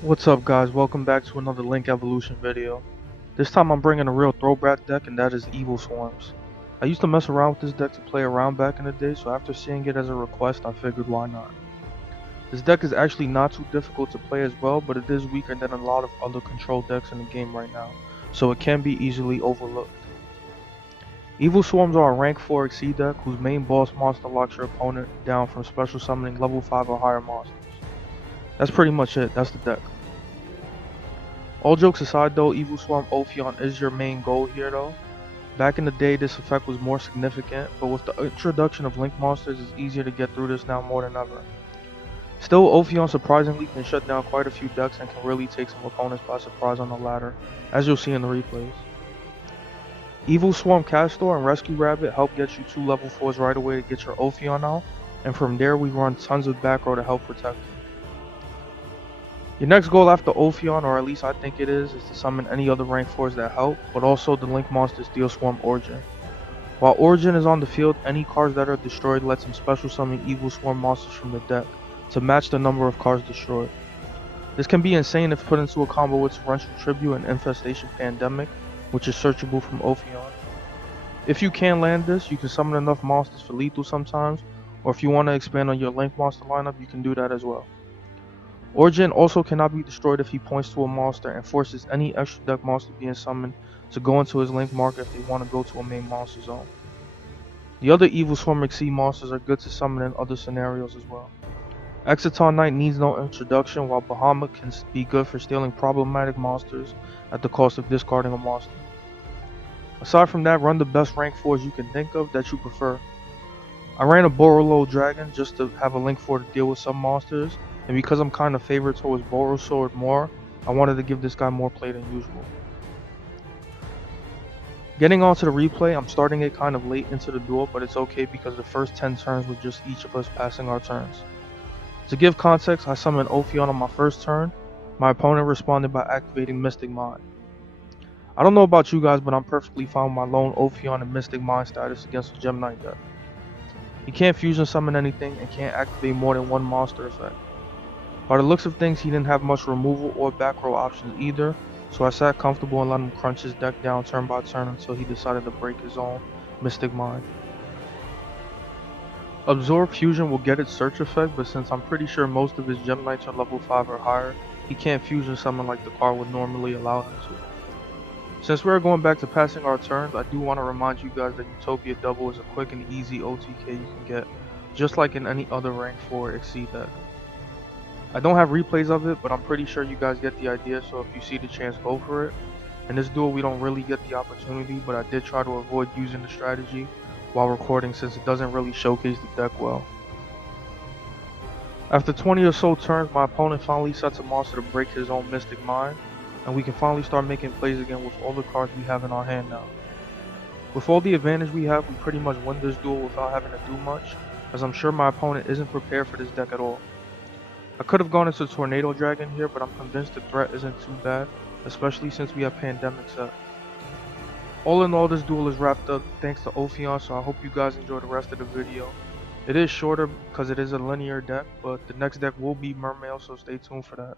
What's up guys, welcome back to another Link Evolution video. This time I'm bringing a real throwback deck, and that is Evilswarms. I used to mess around with this deck to play around back in the day, so after seeing it as a request I figured why not. This deck is actually not too difficult to play as well, but it is weaker than a lot of other control decks in the game right now, so it can be easily overlooked. Evilswarms are a rank 4 Exceed deck whose main boss monster locks your opponent down from special summoning level 5 or higher monsters. That's pretty much it, that's the deck. All jokes aside though, Evilswarm Ophion is your main goal here though. Back in the day this effect was more significant, but with the introduction of Link monsters it's easier to get through this now more than ever. Still, Ophion surprisingly can shut down quite a few decks and can really take some opponents by surprise on the ladder, as you'll see in the replays. Evilswarm Castor and Rescue Rabbit help get you 2 level 4s right away to get your Ophion out, and from there we run tons of back row to help protect you. Your next goal after Ophion, or at least I think it is to summon any other rank 4s that help, but also the Link monster Steel Swarm Origin. While Origin is on the field, any cards that are destroyed lets him special summon Evilswarm monsters from the deck to match the number of cards destroyed. This can be insane if put into a combo with Torrential Tribute and Infestation Pandemic, which is searchable from Ophion. If you can land this, you can summon enough monsters for lethal sometimes, or if you want to expand on your Link monster lineup, you can do that as well. Origin also cannot be destroyed if he points to a monster and forces any extra deck monster being summoned to go into his Link marker if they want to go to a main monster zone. The other Evilswarm Exceed monsters are good to summon in other scenarios as well. Exciton Knight needs no introduction, while Bahamut can be good for stealing problematic monsters at the cost of discarding a monster. Aside from that, run the best rank 4s you can think of that you prefer. I ran a Borolo Dragon just to have a Link 4 to deal with some monsters, and because I'm kind of favored towards Borosword more, I wanted to give this guy more play than usual. Getting onto the replay, I'm starting it kind of late into the duel, but it's okay because the first 10 turns were just each of us passing our turns. To give context, I summoned Ophion on my first turn. My opponent responded by activating Mystic Mind. I don't know about you guys, but I'm perfectly fine with my lone Ophion and Mystic Mind status against a Gem Knight deck. He can't fusion summon anything and can't activate more than one monster effect. By the looks of things, he didn't have much removal or back row options either, so I sat comfortable and let him crunch his deck down turn by turn until he decided to break his own Mystic Mind. Absorb Fusion will get its search effect, but since I'm pretty sure most of his Gem Knights are level 5 or higher, he can't fusion summon like the card would normally allow him to. Since we're going back to passing our turns, I do want to remind you guys that Utopia Double is a quick and easy OTK you can get, just like in any other rank 4 Exceed deck. I don't have replays of it, but I'm pretty sure you guys get the idea, so if you see the chance, go for it. In this duel we don't really get the opportunity, but I did try to avoid using the strategy while recording since it doesn't really showcase the deck well. After 20 or so turns, my opponent finally sets a monster to break his own Mystic Mind, and we can finally start making plays again with all the cards we have in our hand now. With all the advantage we have, we pretty much win this duel without having to do much, as I'm sure my opponent isn't prepared for this deck at all. I could have gone into Tornado Dragon here, but I'm convinced the threat isn't too bad, especially since we have Pandemic set. All in all, this duel is wrapped up thanks to Ophion, so I hope you guys enjoy the rest of the video. It is shorter because it is a linear deck, but the next deck will be Mermails, so stay tuned for that.